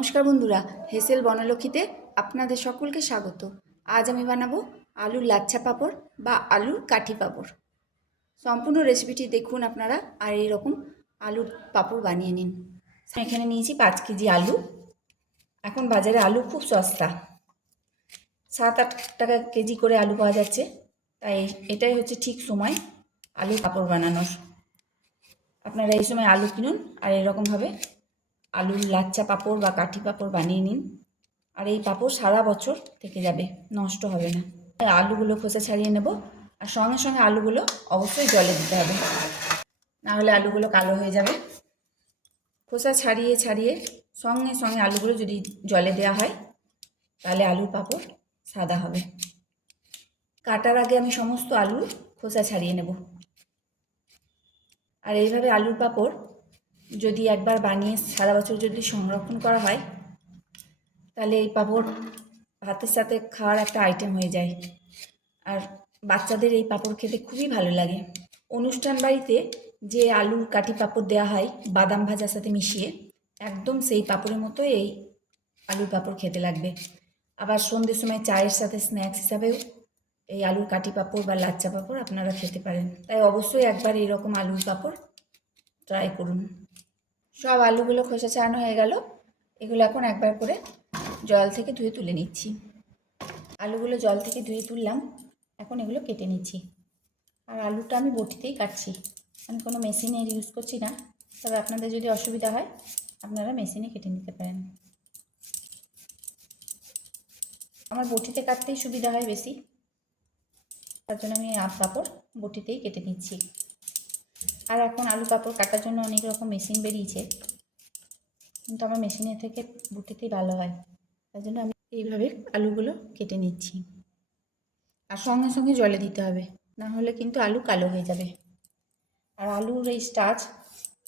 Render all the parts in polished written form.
নমস্কার বন্ধুরা, হেসেল বনলক্ষ্মীতে আপনাদের সকলকে স্বাগত। আজ আমি বানাবো আলুর লাচ্ছা পাঁপড় বা আলুর কাঠি পাঁপড়। সম্পূর্ণ রেসিপিটি দেখুন আপনারা, আর এইরকম আলুর পাঁপড় বানিয়ে নিন। এখানে নিয়েছি 5 কেজি আলু। এখন বাজারে আলু খুব সস্তা, 7-8 টাকা কেজি করে আলু পাওয়া যাচ্ছে। তাই এটাই হচ্ছে ঠিক সময় আলুর পাঁপড় বানানোর। আপনারা এই সময় আলু কিনুন আর এরকমভাবে আলুর লাচ্ছা পাঁপড় বা কাঠি পাঁপড় বানিয়ে নিন। আর এই পাঁপড় সারা বছর থেকে যাবে, নষ্ট হবে না। আলুগুলো খোসা ছাড়িয়ে নেব, আর সঙ্গে সঙ্গে আলুগুলো অবশ্যই জলে দিতে হবে, না হলে আলুগুলো কালো হয়ে যাবে। খোসা ছাড়িয়ে ছাড়িয়ে সঙ্গে সঙ্গে আলুগুলো যদি জলে দেওয়া হয় তাহলে আলুর পাঁপড় সাদা হবে। কাটার আগে আমি সমস্ত আলুর খোসা ছাড়িয়ে নেব। আর এইভাবে আলুর পাঁপড় যদি একবার বানিয়ে সারা বছর যদি সংরক্ষণ করা হয় তাহলে এই পাঁপড় ভাতের সাথে খাওয়ার একটা আইটেম হয়ে যায়। আর বাচ্চাদের এই পাঁপড় খেতে খুবই ভালো লাগে। অনুষ্ঠান বাড়িতে যে আলুর কাঠি পাঁপড় দেওয়া হয় বাদাম ভাজার সাথে মিশিয়ে, একদম সেই পাঁপড়ের মতো এই আলুর পাঁপড় খেতে লাগবে। আবার সন্ধ্যের সময় চায়ের সাথে স্ন্যাক্স হিসাবেও এই আলুর কাঠি পাঁপড় বা লাচ্চা পাঁপড় আপনারা খেতে পারেন। তাই অবশ্যই একবার এইরকম আলুর পাঁপড় ট্রাই করুন। সব আলুগুলো খোসা ছাড়ানো হয়ে গেল। এগুলো এখন একবার করে জল থেকে ধুয়ে তুলে নিচ্ছি। আলুগুলো জল থেকে ধুয়ে তুললাম, এখন এগুলো কেটে নিচ্ছি। আর আলুটা আমি বটিতেই কাটছি, আমি কোনো মেশিনের ইউজ করছি না। তবে আপনাদের যদি অসুবিধা হয় আপনারা মেশিনে কেটে নিতে পারেন। আমার বটিতে কাটতেই সুবিধা হয় বেশি, তার জন্য আমি পাঁপড় বটিতেই কেটে নিচ্ছি। আর এখন আলু পাঁপড় কাটার জন্য অনেক রকম মেশিন বেরিয়েছে, কিন্তু আমার মেশিনের থেকে বটিতেই ভালো হয়। তার জন্য আমি এইভাবে আলুগুলো কেটে নিচ্ছি। আর সঙ্গে সঙ্গে জলে দিতে হবে, না হলে কিন্তু আলু কালো হয়ে যাবে। আর আলুর এই স্টার্চ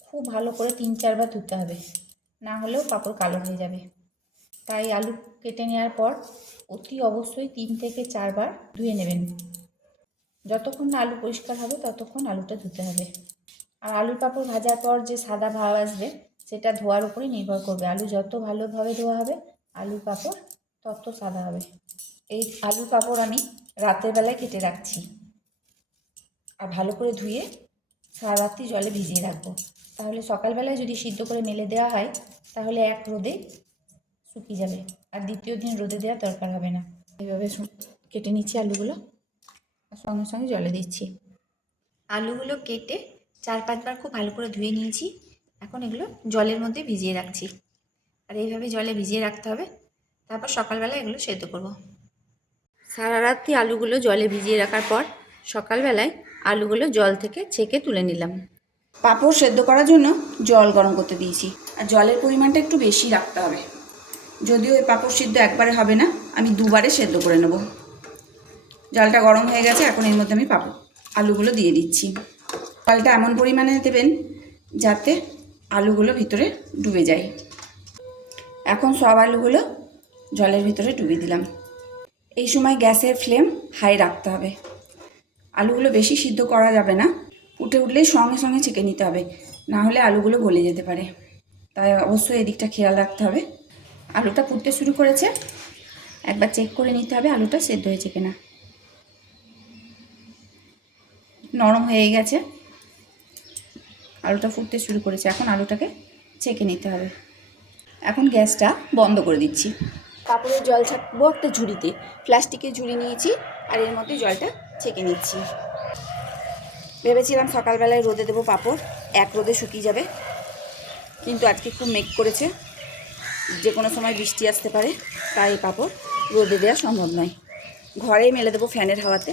খুব ভালো করে 3-4 বার ধুতে হবে, না হলেও পাঁপড় কালো হয়ে যাবে। তাই আলু কেটে নেওয়ার পর অতি অবশ্যই 3 থেকে 4 বার ধুয়ে নেবেন। যতক্ষণ না আলু পরিষ্কার হবে ততক্ষণ আলুটা ধুতে হবে। আর আলুর পাঁপড় ভাজার পর যে সাদা ভাব আসবে সেটা ধোয়ার উপরেই নির্ভর করবে। আলু যত ভালোভাবে ধোয়া হবে আলুর পাঁপড় তত সাদা হবে। এই আলুর পাঁপড় আমি রাতের বেলায় কেটে রাখছি, আর ভালো করে ধুয়ে সারা রাত্রি জলে ভিজিয়ে রাখবো। তাহলে সকালবেলায় যদি সিদ্ধ করে মেলে দেওয়া হয় তাহলে এক রোদে শুকিয়ে যাবে, আর দ্বিতীয় দিন রোদে দেওয়ার দরকার হবে না। এইভাবে কেটে নিচ্ছি আলুগুলো, আর সঙ্গে সঙ্গে জলে দিচ্ছি। আলুগুলো কেটে 4-5 বার খুব ভালো করে ধুয়ে নিয়েছি। এখন এগুলো জলের মধ্যে ভিজিয়ে রাখছি, আর এইভাবে জলে ভিজিয়ে রাখতে হবে। তারপর সকালবেলা এগুলো সেদ্ধ করব। সারা রাত্রি আলুগুলো জলে ভিজিয়ে রাখার পর সকালবেলায় আলুগুলো জল থেকে ছেঁকে তুলে নিলাম। পাঁপড় সেদ্ধ করার জন্য জল গরম করতে দিয়েছি, আর জলের পরিমাণটা একটু বেশি রাখতে হবে। যদিও এই পাঁপড় সিদ্ধ একবারে হবে না, আমি 2 বারে সেদ্ধ করে নেব। জলটা গরম হয়ে গেছে, এখন এর মধ্যে আমি আলুগুলো দিয়ে দিচ্ছি। জলটা এমন পরিমাণে দেবেন যাতে আলুগুলো ভিতরে ডুবে যায়। এখন সব আলুগুলো জলের ভিতরে ডুবিয়ে দিলাম। এই সময় গ্যাসের ফ্লেম হাই রাখতে হবে। আলুগুলো বেশি সিদ্ধ করা যাবে না, ফুটে উঠলেই সঙ্গে সঙ্গে ছেঁকে নিতে হবে, না হলে আলুগুলো গলে যেতে পারে। তাই অবশ্যই এদিকটা খেয়াল রাখতে হবে। আলুটা ফুটতে শুরু করেছে, একবার চেক করে নিতে হবে আলুটা সেদ্ধ হয়েছে কিনা। নরম হয়ে গেছে, আলুটা ফুটতে শুরু করেছে। এখন আলুটাকে ছেঁকে নিতে হবে। এখন গ্যাসটা বন্ধ করে দিচ্ছি। পাঁপড়ের জল ছাড়বো একটা ঝুড়িতে, প্লাস্টিকের ঝুড়ি নিয়েছি, আর এর মধ্যে জলটা ছেঁকে নিচ্ছি। ভেবেছিলাম সকালবেলায় রোদে দেবো পাঁপড়, এক রোদে শুকিয়ে যাবে, কিন্তু আজকে খুব মেঘ করেছে, যে কোনো সময় বৃষ্টি আসতে পারে, তাই পাঁপড় রোদে দেওয়া সম্ভব নয়। ঘরেই মেলে দেবো ফ্যানের হাওয়াতে,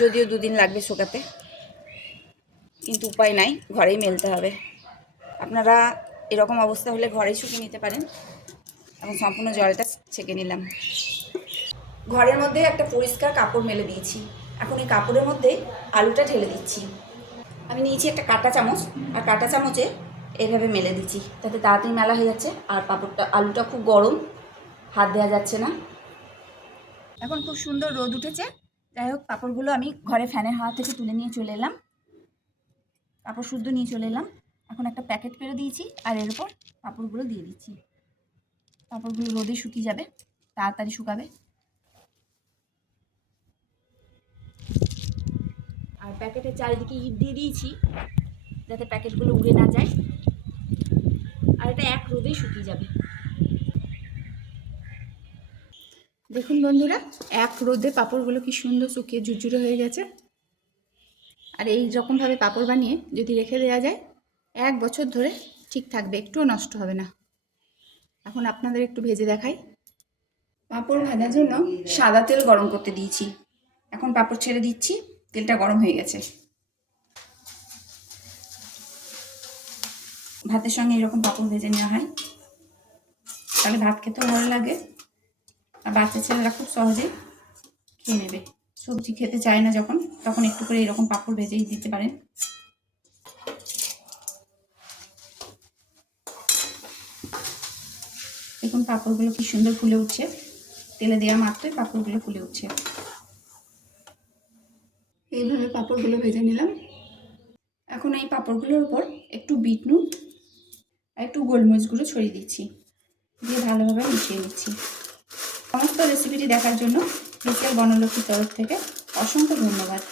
যদিও 2 দিন লাগবে শুকাতে, কিন্তু উপায় নাই, ঘরেই মেলতে হবে। আপনারা এরকম অবস্থা হলে ঘরেই শুকিয়ে নিতে পারেন। এখন সম্পূর্ণ জলটা ছেঁকে নিলাম। ঘরের মধ্যে একটা পরিষ্কার কাপড় মেলে দিয়েছি। এখন এই কাপড়ের মধ্যে আলুটা ঢেলে দিচ্ছি। আমি নিয়েছি একটা কাঁটা চামচ, আর কাঁটা চামচে এইভাবে মেলে দিচ্ছি, তাতে তাড়াতাড়ি মেলা হয়ে যাচ্ছে। আর আলুটা খুব গরম, হাত দেওয়া যাচ্ছে না। এখন খুব সুন্দর রোদ উঠেছে। যাই হোক, পাঁপড়গুলো আমি ঘরে ফ্যানের হাওয়া থেকে তুলে নিয়ে চলে এলাম, পাঁপড় শুদ্ধ নিয়ে চলে এলাম। এখন একটা প্যাকেট পেরে দিয়েছি, আর এর উপর পাঁপড়গুলো দিয়ে দিচ্ছি। পাঁপড়গুলো রোদে শুকিয়ে যাবে, তাড়াতাড়ি শুকাবে। আর প্যাকেটের চারিদিকে ইট দিয়ে দিয়েছি যাতে প্যাকেটগুলো উড়ে না যায়, আর এটা এক রোদেই শুকিয়ে যাবে। দেখুন বন্ধুরা, এক রোদে পাঁপড়গুলো কি সুন্দর শুকিয়ে ঝুরঝুরে হয়ে গেছে। আর এই রকমভাবে পাঁপড় বানিয়ে যদি রেখে দেওয়া যায় 1 বছর ধরে ঠিক থাকবে, একটুও নষ্ট হবে না। এখন আপনাদের একটু ভেজে দেখাই। পাঁপড় ভাজার জন্য সাদা তেল গরম করতে দিয়েছি। এখন পাঁপড় ছেড়ে দিচ্ছি, তেলটা গরম হয়ে গেছে। ভাতের সঙ্গে এরকম পাঁপড় ভেজে নেওয়া হয়, তাহলে ভাত খেতেও ভালো লাগে, আর বাচ্চা ছেলেরা খুব সহজেই খেয়ে নেবে। সবজি খেতে চায় না যখন, তখন একটু করে এরকম পাঁপড় ভেজেই দিতে পারেন। দেখুন পাঁপড়গুলো কি সুন্দর ফুলে উঠছে, তেলে দেওয়া মাত্রই পাঁপড়গুলো ফুলে উঠছে। এইভাবে পাঁপড়গুলো ভেজে নিলাম। এখন এই পাঁপড়গুলোর উপর একটু বিট নুন আর একটু গোলমরিচ গুঁড়ো ছড়িয়ে দিচ্ছি, দিয়ে ভালোভাবে মিশিয়ে নিচ্ছি। সমস্ত রেসিপিটি দেখার জন্য বিকেল বনলক্ষ্মীর তরফ থেকে অসংখ্য ধন্যবাদ।